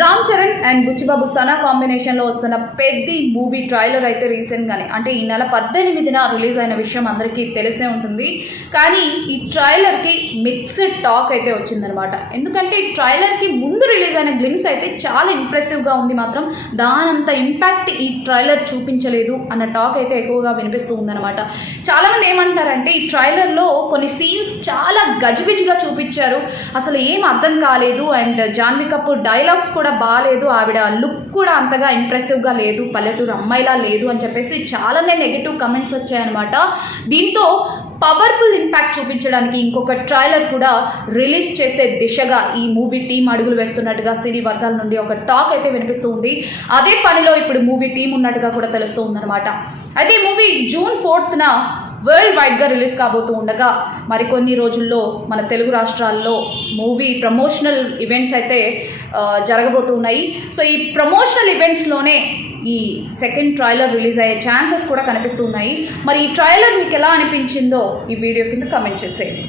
Ram Charan and Buchibabu Sana కాంబినేషన్లో వస్తున్న Peddi movie trailer అయితే రీసెంట్గానే అంటే ఈ నెల 18న రిలీజ్ అయిన విషయం అందరికీ తెలిసే ఉంటుంది. కానీ ఈ ట్రైలర్కి మిక్స్డ్ టాక్ అయితే వచ్చిందనమాట. ఎందుకంటే ఈ ట్రైలర్కి ముందు రిలీజ్ అయిన గ్లిమ్స్ అయితే చాలా ఇంప్రెసివ్గా ఉంది, మాత్రం దానంత ఇంపాక్ట్ ఈ ట్రైలర్ చూపించలేదు అన్న టాక్ అయితే ఎక్కువగా వినిపిస్తూ ఉందన్నమాట. చాలామంది ఏమంటారంటే ఈ ట్రైలర్లో కొన్ని సీన్స్ చాలా గజిబిజిగా చూపించారు, అసలు ఏం అర్థం కాలేదు, అండ్ జాన్వీ కపూర్ డైలాగ్స్ కూడా బాగాలేదు, ఆవిడ లుక్ కూడా అంతగా ఇంప్రెసివ్గా లేదు, పల్లెటూరు అమ్మాయిలా లేదు అని చెప్పేసి చాలానే నెగిటివ్ కమెంట్స్ వచ్చాయన్నమాట. దీంతో పవర్ఫుల్ ఇంపాక్ట్ చూపించడానికి ఇంకొక ట్రైలర్ కూడా రిలీజ్ చేసే దిశగా ఈ మూవీ టీం అడుగులు వేస్తున్నట్టుగా సినీ వర్గాల నుండి ఒక టాక్ అయితే వినిపిస్తూ ఉంది. అదే పనిలో ఇప్పుడు మూవీ టీం ఉన్నట్టుగా కూడా తెలుస్తూ ఉందన్నమాట. అయితే ఈ మూవీ జూన్ 4న వరల్డ్ వైడ్గా రిలీజ్ కాబోతూ ఉండగా మరికొన్ని రోజుల్లో మన తెలుగు రాష్ట్రాల్లో మూవీ ప్రమోషనల్ ఈవెంట్స్ అయితే జరగబోతున్నాయి. సో ఈ ప్రమోషనల్ ఈవెంట్స్లోనే ఈ సెకండ్ ట్రైలర్ రిలీజ్ అయ్యే ఛాన్సెస్ కూడా కనిపిస్తున్నాయి. మరి ఈ ట్రైలర్ మీకు ఎలా అనిపించిందో ఈ వీడియో కింద కమెంట్ చేసేయండి.